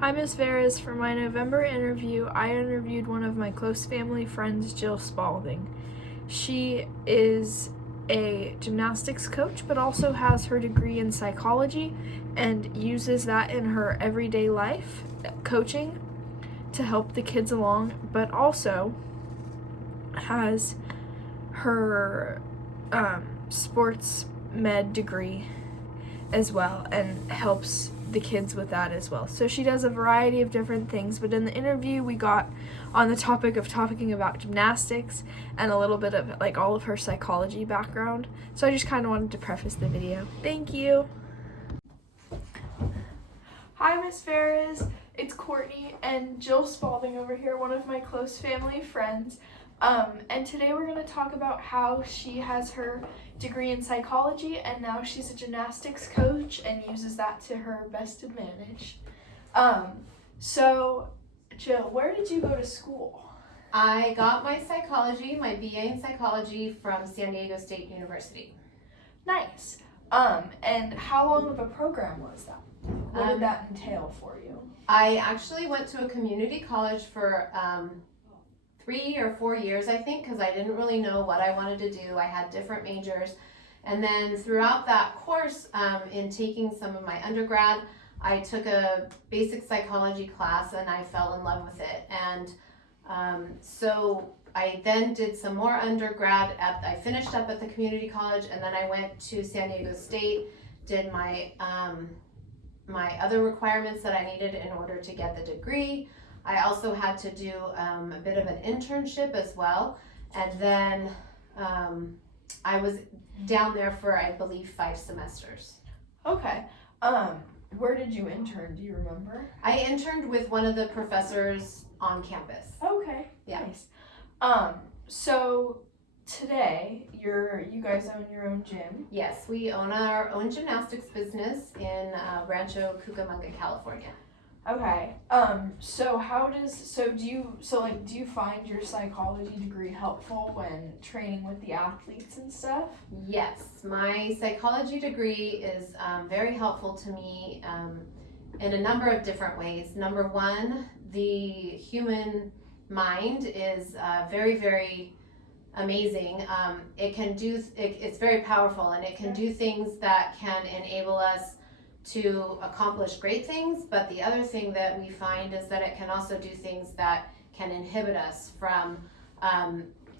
Hi, Miss Veras. For my November interview, I interviewed one of my close family friends, Jill Spalding. She is a gymnastics coach, but also has her degree in psychology and uses that in her everyday life, coaching, to help the kids along, but also has her sports med degree as well and helps the kids with that as well. So she does a variety of different things, but in the interview we got on the topic of talking about gymnastics and a little bit of like all of her psychology background. So I just kind of wanted to preface the video. Thank you. Hi, Miss Ferris. It's Courtney and Jill Spalding over here, one of my close family friends. And today we're going to talk about how she has her degree in psychology and now she's a gymnastics coach and uses that to her best advantage. So, Jill, where did you go to school? I got my BA in psychology from San Diego State University. Nice. And how long of a program was that? What did that entail for you? I actually went to a community college for 3 or 4 years, I think, because I didn't really know what I wanted to do. I had different majors. And then throughout that course, in taking some of my undergrad, I took a basic psychology class and I fell in love with it. And so I then did some more undergrad. I finished up at the community college and then I went to San Diego State, did my other requirements that I needed in order to get the degree. I also had to do a bit of an internship as well. And then I was down there for, I believe, 5 semesters. Okay. Where did you intern? Do you remember? I interned with one of the professors on campus. Okay. Yeah. Nice. So today you guys own your own gym. Yes, we own our own gymnastics business in Rancho Cucamonga, California. Okay. Do you find your psychology degree helpful when training with the athletes and stuff? Yes, my psychology degree is very helpful to me in a number of different ways. Number one, the human mind is very, very amazing. It's very powerful and it can do things that can enable us to accomplish great things, but the other thing that we find is that it can also do things that can inhibit us from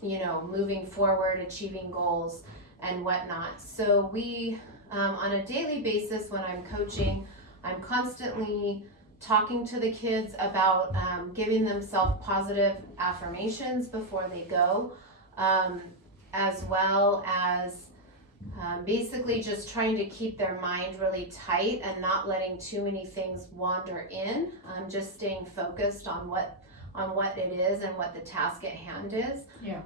moving forward, achieving goals and whatnot. So we on a daily basis when I'm coaching, I'm constantly talking to the kids about giving themselves positive affirmations before they go, as well as basically just trying to keep their mind really tight and not letting too many things wander in. Just staying focused on what it is and what the task at hand is. Yeah.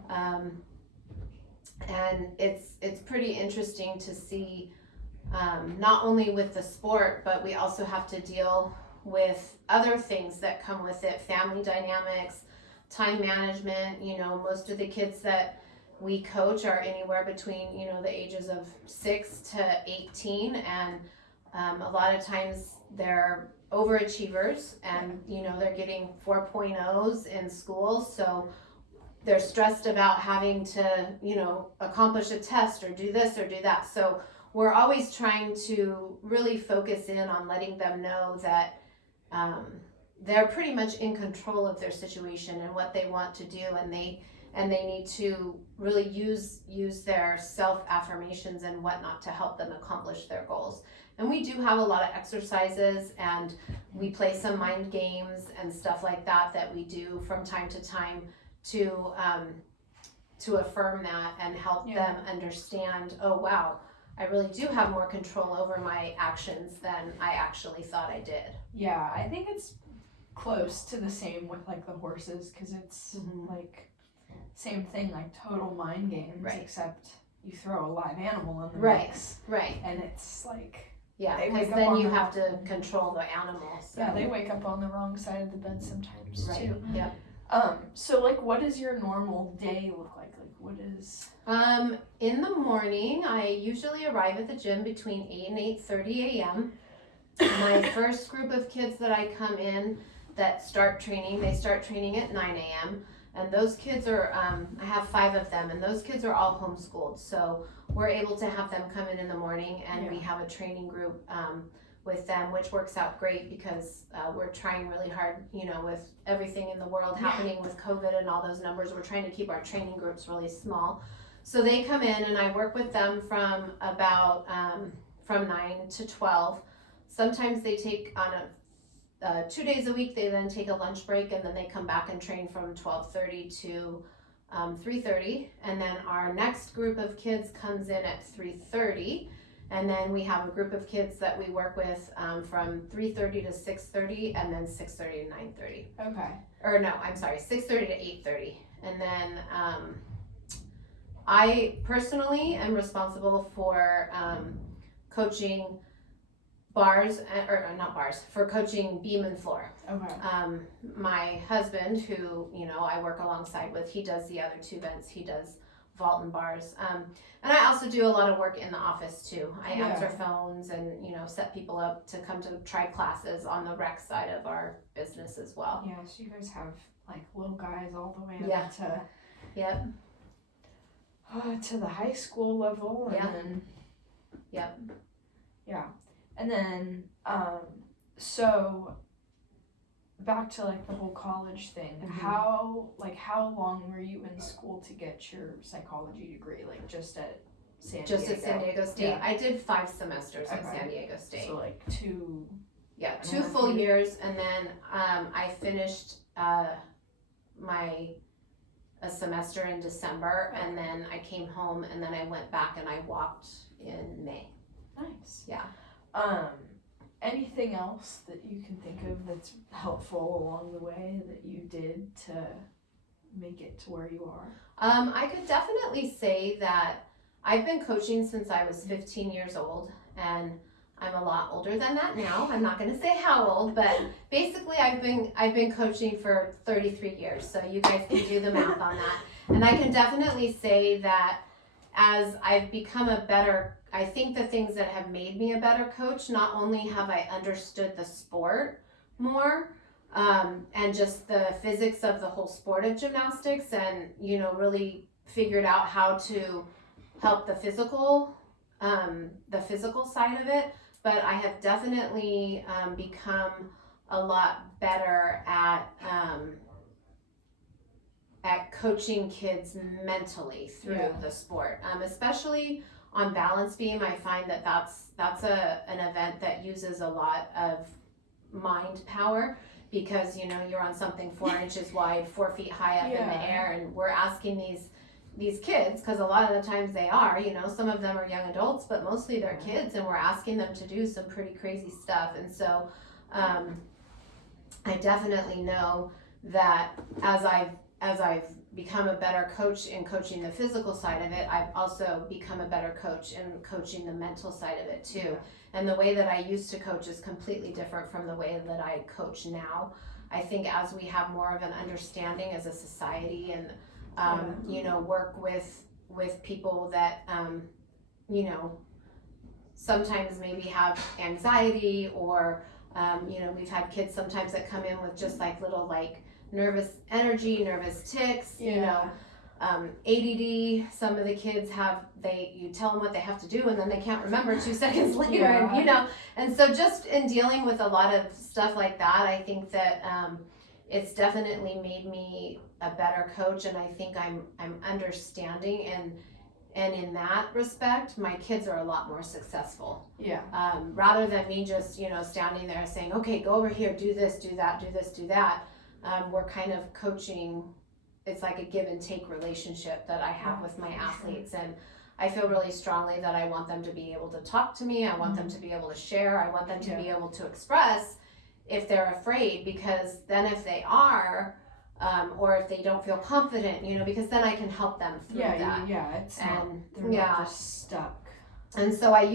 And it's pretty interesting to see, not only with the sport, but we also have to deal with other things that come with it: family dynamics, time management. Most of the kids that we coach are anywhere between the ages of 6 to 18, and a lot of times they're overachievers and they're getting 4.0s in school, so they're stressed about having to accomplish a test or do this or do that. So we're always trying to really focus in on letting them know that they're pretty much in control of their situation and what they want to do, and they need to really use their self-affirmations and whatnot to help them accomplish their goals. And we do have a lot of exercises and we play some mind games and stuff like that we do from time to time to affirm that and help them understand, oh wow, I really do have more control over my actions than I actually thought I did. Yeah, I think it's close to the same with like the horses, because it's like same thing, like total mind games, right, except you throw a live animal in the mix. Right. And it's like, because then you have to control the animal. So. Yeah, they wake up on the wrong side of the bed sometimes too. Yeah. So like, what does your normal day look like? Like, what is? In the morning, I usually arrive at the gym between 8 and 8:30 a.m. My first group of kids that I come in that start training, they start training at 9 a.m. And those kids are, I have 5 of them, and those kids are all homeschooled. So we're able to have them come in the morning, and we have a training group with them, which works out great because we're trying really hard, you know, with everything in the world happening with COVID and all those numbers, we're trying to keep our training groups really small. So they come in and I work with them from about from 9 to 12. Sometimes they take on 2 days a week, they then take a lunch break and then they come back and train from 12:30 to 3:30. And then our next group of kids comes in at 3:30. And then we have a group of kids that we work with from 3:30 to 6:30 and then 6:30 to 9:30. Okay. Or no, I'm sorry, 6:30 to 8:30. And then I personally am responsible for coaching bars, or not bars, for coaching beam and floor. Okay. My husband, who, you know, I work alongside with, he does the other 2 events. He does vault and bars. And I also do a lot of work in the office too. I answer phones and, you know, set people up to come to try classes on the rec side of our business as well. Yeah, so you guys have like little guys all the way up to the high school level, and then and then so back to like the whole college thing. How long were you in school to get your psychology degree? Like just at San Diego? Just at San Diego State. I did 5 semesters at San Diego State. So like 2 full years, and then I finished a semester in December, and then I came home, and then I went back and I walked in May. Nice. Yeah. Anything else that you can think of that's helpful along the way that you did to make it to where you are? I could definitely say that I've been coaching since I was 15 years old, and I'm a lot older than that now. I'm not going to say how old, but basically I've been coaching for 33 years. So you guys can do the math on that. And I can definitely say that as I've become I think the things that have made me a better coach, not only have I understood the sport more, and just the physics of the whole sport of gymnastics, and, you know, really figured out how to help the physical side of it, but I have definitely become a lot better at coaching kids mentally through the sport, especially on balance beam. I find that that's an event that uses a lot of mind power, because, you know, you're on something 4 inches wide, 4 feet high up in the air, and we're asking these kids, because a lot of the times they are, you know, some of them are young adults, but mostly they're kids, and we're asking them to do some pretty crazy stuff. And so I definitely know that as I've become a better coach in coaching the physical side of it, I've also become a better coach in coaching the mental side of it too. And the way that I used to coach is completely different from the way that I coach now. I think as we have more of an understanding as a society, and you know, work with people that you know, sometimes maybe have anxiety, or you know, we've had kids sometimes that come in with just like little like nervous tics, you know, ADD. Some of the kids you tell them what they have to do, and then they can't remember 2 seconds later, and, you know, and so just in dealing with a lot of stuff like that, I think that it's definitely made me a better coach, and I think I'm understanding, and in that respect, my kids are a lot more successful. Rather than me just, you know, standing there saying, okay, go over here, do this, do that, do this, do that. We're kind of coaching. It's like a give and take relationship that I have with my athletes, and I feel really strongly that I want them to be able to talk to me. I want them to be able to share. I want them to be able to express if they're afraid, because then if they are, or if they don't feel confident, you know, because then I can help them through that. It's they're not just stuck. And so I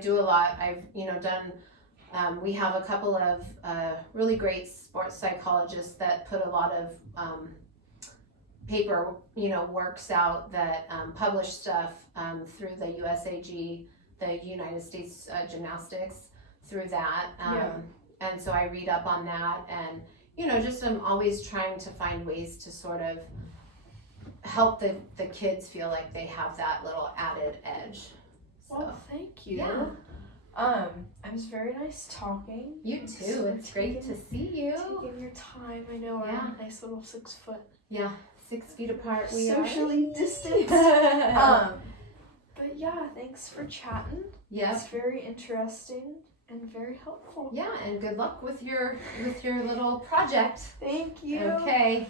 do a lot. I've, you know, done. We have a couple of really great sports psychologists that put a lot of paper, you know, works out that publish stuff through the USAG, the United States Gymnastics through that. Yeah. And so I read up on that, and just I'm always trying to find ways to sort of help the kids feel like they have that little added edge. So. Well, thank you. Yeah. It was very nice talking. You too. It's great to see you. Taking your time. I know we're a nice little 6 foot. Yeah, 6 feet apart. We socially are. distanced. But yeah, thanks for chatting. Yep. It's very interesting and very helpful. Yeah, and good luck with your little project. Thank you. Okay.